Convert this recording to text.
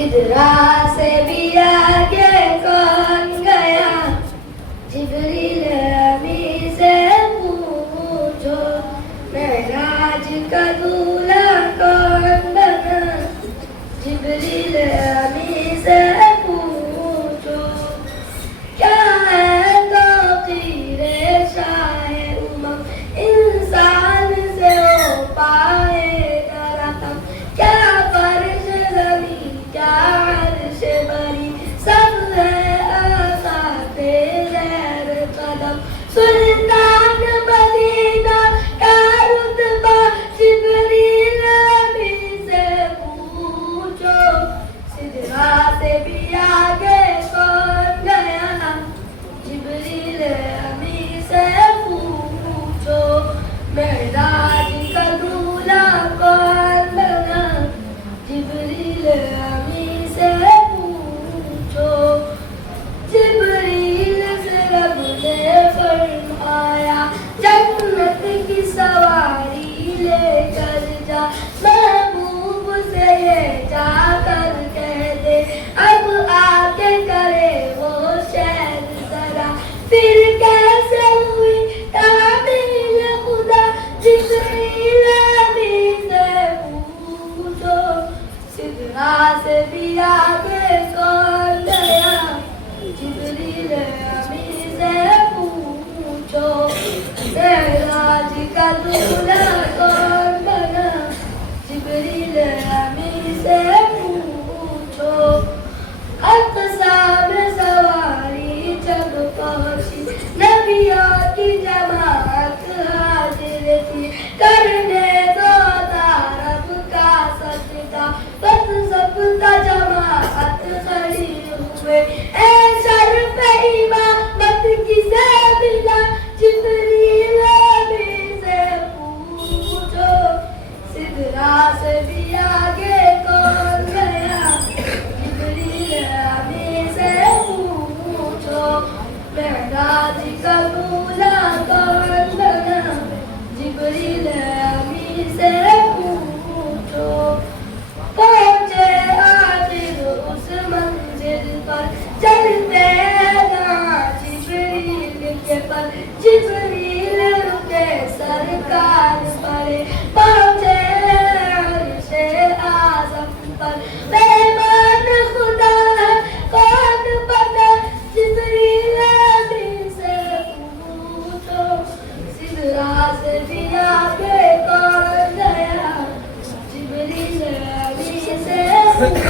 सिदरा से भी आगे कौन गया, जिब्रील अमी से पूछो, मेराज का दूल्हा कौन बना, जिब्रील अमी से पूछो। क्या है तौकीरे शाहे उमम, इंसान से हो पाएगा रकम। क्या फर्श ज़मीं, क्या अर्श बरी, सब है आसाते ज़ैर कदम। सुल्तान मदीना का रुतबा, जिब्रील अमी से पूछो। सिदरा से भी आगे कौन गया, जिब्रील अमी से पूछो। मेराज का दूल्हा कौन बना, जिब्रील अमी से पूछो। जिब्रील से रब ने फरमाया, जन्नत की सवारी लेकर जा, महबूब से ये जाकर कह दे, अब आके करे वो शहर जरा। फिर कैसे हुई तामील खुदा, जिब्रील अमी से पूछो। सिदरा से भी आगे कौन गया, जिब्रील अमी से पूछो। मेराज का दूल्हा कौन बना, जिब्रील अमी से पूछो। अक़सा में सवारी जब पहुंची, नबियों की जमात हाजिर थी, करने दो तारब का सजदा, बस सबका जमात खड़ी हुए। ऐ शर्फ़ इमामत किसे मिला, जिब्रील अमी से पूछो। सिदरा से भी आगे कौन गया, जिब्रील अमी से पूछो। मेराज का दूल्हा कौन बना, जिब्रील अमी से पूछो। पहुंचे आखिर उस मंजिल पर, चलते ना जिब्रील के पर, जिब्रील रुके सरकार परे। पहुंचे अर्शे आज़म पर, मेहमान खुदा है कौन बना, जिब्रील अमी से पूछो। सिदरा से भी आगे कौन गया, जिब्रील अमी से